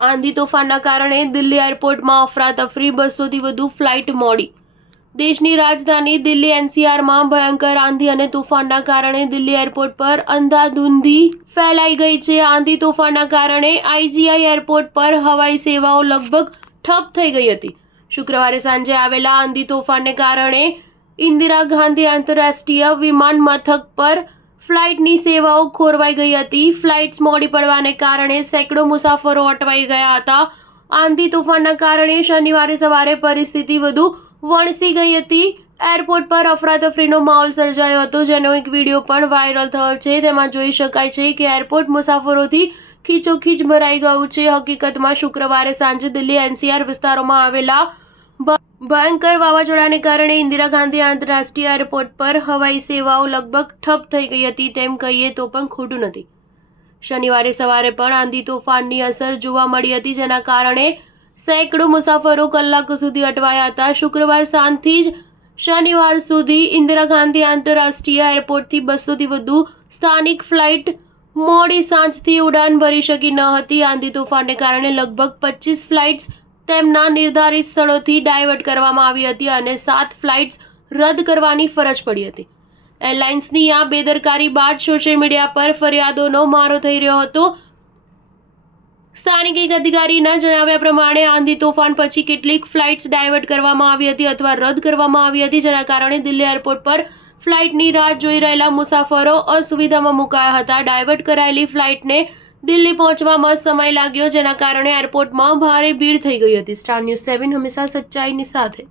આંધી તોફાનના કારણે દિલ્હી એરપોર્ટમાં અફરાતફરી, 200થી વધુ ફ્લાઇટ મોડી. દેશની રાજધાની દિલ્હી એનસીઆરમાં ભયંકર આંધી અને તોફાનના કારણે દિલ્હી એરપોર્ટ પર અંધાધૂંધી ફેલાઈ ગઈ છે. આંધી તોફાનના કારણે આઈજીઆઈ એરપોર્ટ પર હવાઈ સેવાઓ લગભગ ઠપ થઈ ગઈ હતી. શુક્રવારે સાંજે આવેલા આંધી તોફાનને કારણે ઇન્દિરા ગાંધી આંતરરાષ્ટ્રીય વિમાન મથક પર ફ્લાઇટની સેવાઓ ખોરવાઈ ગઈ હતી. ફ્લાઇટ્સ મોડી પડવાને કારણે સેંકડો મુસાફરો અટવાઈ ગયા હતા. આંધી તોફાનના કારણે શનિવારે સવારે પરિસ્થિતિ વધુ વણસી ગઈ હતી. એરપોર્ટ પર અફરાતફરીનો માહોલ સર્જાયો હતો, જેનો એક વિડીયો પણ વાયરલ થયો છે. તેમાં જોઈ શકાય છે કે એરપોર્ટ મુસાફરોથી ખીચોખીચ ભરાઈ ગયું છે. હકીકતમાં શુક્રવારે સાંજે દિલ્હી એનસીઆર વિસ્તારોમાં આવેલા ભયંકર વાવાઝોડાને કારણે ઇન્દિરા ગાંધી આંતરરાષ્ટ્રીય એરપોર્ટ પર હવાઈ સેવાઓ લગભગ ઠપ થઈ ગઈ હતી. તેમ કહીએ તો પણ ખોટું નથી. શનિવારે સવારે પણ આંધી તોફાનની અસર જોવા મળી હતી, જેના કારણે સેંકડો મુસાફરો કલાકો સુધી અટવાયા હતા. શુક્રવાર સાંજથી જ શનિવાર સુધી ઇન્દિરા ગાંધી આંતરરાષ્ટ્રીય એરપોર્ટથી 200થી વધુ સ્થાનિક ફ્લાઇટ મોડી સાંજથી ઉડાન ભરી શકી ન હતી. આંધી તોફાનને કારણે લગભગ 25 ફ્લાઇટ્સ તેમના નિર્ધારિત સ્થળોથી ડાયવર્ટ કરવામાં આવી હતી અને 7 ફ્લાઇટ્સ રદ કરવાની ફરજ પડી હતી. એરલાઇન્સની આ બેદરકારી બાદ સોશિયલ મીડિયા પર ફરિયાદોનો મારો થઈ રહ્યો હતો. સ્થાનિક એક અધિકારીના જણાવ્યા પ્રમાણે આંધી તોફાન પછી કેટલીક ફ્લાઇટ્સ ડાયવર્ટ કરવામાં આવી હતી અથવા રદ કરવામાં આવી હતી, જેના કારણે દિલ્હી એરપોર્ટ પર ફ્લાઇટની રાહ જોઈ રહેલા મુસાફરો અસુવિધામાં મુકાયા હતા. ડાયવર્ટ કરાયેલી ફ્લાઇટને દિલ્હી પહોંચવામાં સમય લાગ્યો, જેના કારણે એરપોર્ટમાં ભારે ભીડ થઈ ગઈ હતી. સ્ટાર ન્યૂઝ 7 હંમેશા સચ્ચાઈની સાથે.